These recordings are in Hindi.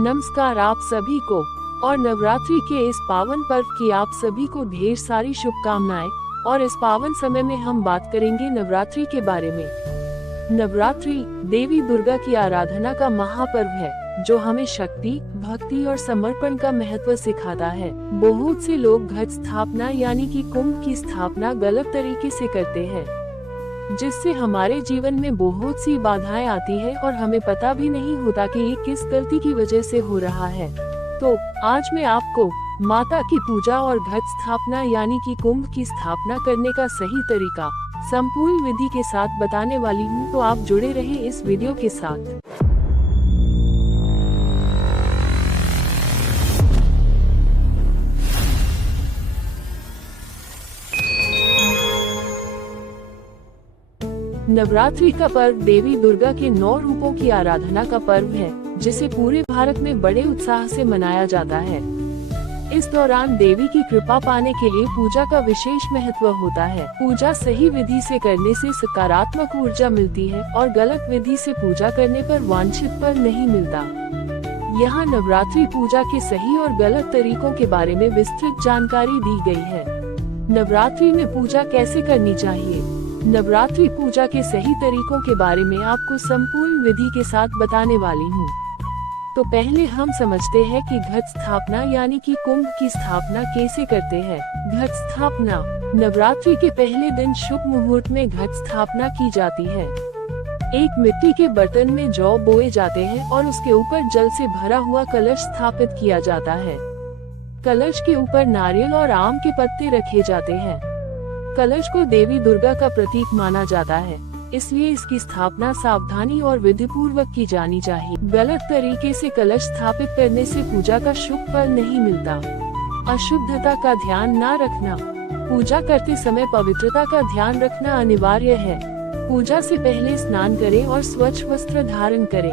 नमस्कार आप सभी को और नवरात्रि के इस पावन पर्व की आप सभी को ढेर सारी शुभकामनाएं। और इस पावन समय में हम बात करेंगे नवरात्रि के बारे में। नवरात्रि देवी दुर्गा की आराधना का महापर्व है जो हमें शक्ति, भक्ति और समर्पण का महत्व सिखाता है। बहुत से लोग घट स्थापना यानी कि कुंभ की स्थापना गलत तरीके से करते हैं, जिससे हमारे जीवन में बहुत सी बाधाएं आती है और हमें पता भी नहीं होता कि ये किस गलती की वजह से हो रहा है। तो आज मैं आपको माता की पूजा और घट स्थापना यानी कि कुंभ की स्थापना करने का सही तरीका संपूर्ण विधि के साथ बताने वाली हूँ, तो आप जुड़े रहे इस वीडियो के साथ। नवरात्रि का पर्व देवी दुर्गा के 9 रूपों की आराधना का पर्व है, जिसे पूरे भारत में बड़े उत्साह से मनाया जाता है। इस दौरान देवी की कृपा पाने के लिए पूजा का विशेष महत्व होता है। पूजा सही विधि से करने से सकारात्मक ऊर्जा मिलती है और गलत विधि से पूजा करने पर वांछित फल नहीं मिलता। यहाँ नवरात्रि पूजा के सही और गलत तरीकों के बारे में विस्तृत जानकारी दी गई है। नवरात्रि में पूजा कैसे करनी चाहिए? नवरात्रि पूजा के सही तरीकों के बारे में आपको संपूर्ण विधि के साथ बताने वाली हूँ। तो पहले हम समझते हैं कि घट स्थापना यानी कि कुंभ की स्थापना कैसे करते हैं। घट स्थापना नवरात्रि के पहले दिन शुभ मुहूर्त में घट स्थापना की जाती है। एक मिट्टी के बर्तन में जौ बोए जाते हैं और उसके ऊपर जल से भरा हुआ कलश स्थापित किया जाता है। कलश के ऊपर नारियल और आम के पत्ते रखे जाते हैं। कलश को देवी दुर्गा का प्रतीक माना जाता है, इसलिए इसकी स्थापना सावधानी और विधि पूर्वक की जानी चाहिए। गलत तरीके से कलश स्थापित करने से पूजा का शुभ फल नहीं मिलता। अशुद्धता का ध्यान न रखना। पूजा करते समय पवित्रता का ध्यान रखना अनिवार्य है। पूजा से पहले स्नान करें और स्वच्छ वस्त्र धारण करें।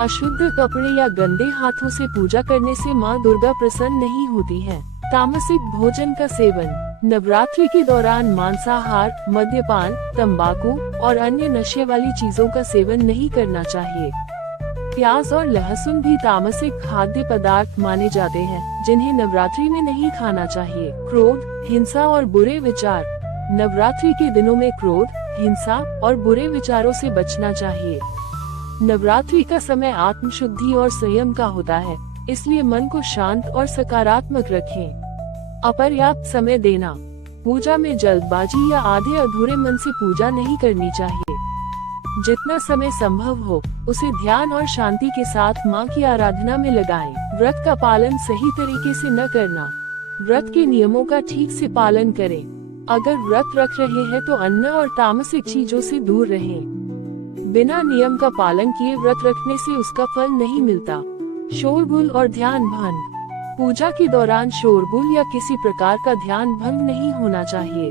अशुद्ध कपड़े या गंदे हाथों से पूजा करने से माँ दुर्गा प्रसन्न नहीं होती है। तामसिक भोजन का सेवन नवरात्रि के दौरान मांसाहार, मद्यपान, तंबाकू और अन्य नशे वाली चीजों का सेवन नहीं करना चाहिए। प्याज और लहसुन भी तामसिक खाद्य पदार्थ माने जाते हैं, जिन्हें नवरात्रि में नहीं खाना चाहिए। क्रोध, हिंसा और बुरे विचार नवरात्रि के दिनों में क्रोध, हिंसा और बुरे विचारों से बचना चाहिए। नवरात्रि का समय आत्म शुद्धि और संयम का होता है, इसलिए मन को शांत और सकारात्मक रखें। अपर्याप्त समय देना पूजा में जल्दबाजी या आधे अधूरे मन से पूजा नहीं करनी चाहिए। जितना समय संभव हो उसे ध्यान और शांति के साथ माँ की आराधना में लगाएं। व्रत का पालन सही तरीके से न करना। व्रत के नियमों का ठीक से पालन करें। अगर व्रत रख रहे हैं तो अन्न और तामसिक चीजों से दूर रहें। बिना नियम का पालन किए व्रत रखने से उसका फल नहीं मिलता। शोरगुल और ध्यान भंग पूजा के दौरान शोरगुल या किसी प्रकार का ध्यान भंग नहीं होना चाहिए।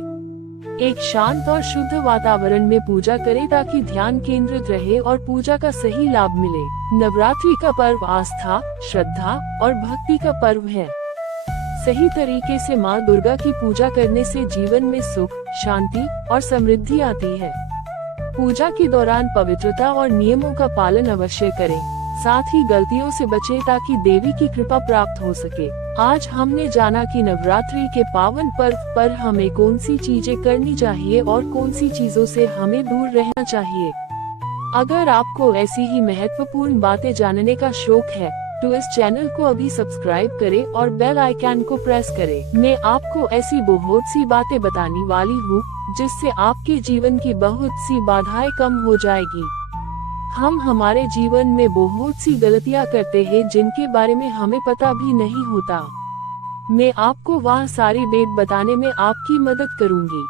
एक शांत और शुद्ध वातावरण में पूजा करें ताकि ध्यान केंद्रित रहे और पूजा का सही लाभ मिले। नवरात्रि का पर्व आस्था, श्रद्धा और भक्ति का पर्व है। सही तरीके से माँ दुर्गा की पूजा करने से जीवन में सुख, शांति और समृद्धि आती है। पूजा के दौरान पवित्रता और नियमों का पालन अवश्य करें। साथ ही गलतियों से बचें ताकि देवी की कृपा प्राप्त हो सके। आज हमने जाना कि नवरात्रि के पावन पर्व पर हमें कौन सी चीजें करनी चाहिए और कौन सी चीजों से हमें दूर रहना चाहिए। अगर आपको ऐसी ही महत्वपूर्ण बातें जानने का शौक है तो इस चैनल को अभी सब्सक्राइब करें और बेल आइकन को प्रेस करें। मैं आपको ऐसी बहुत सी बातें बताने वाली हूँ जिससे आपके जीवन की बहुत सी बाधाएं कम हो जाएगी। हम हमारे जीवन में बहुत सी गलतियां करते हैं जिनके बारे में हमें पता भी नहीं होता। मैं आपको वह सारी बातें बताने में आपकी मदद करूंगी।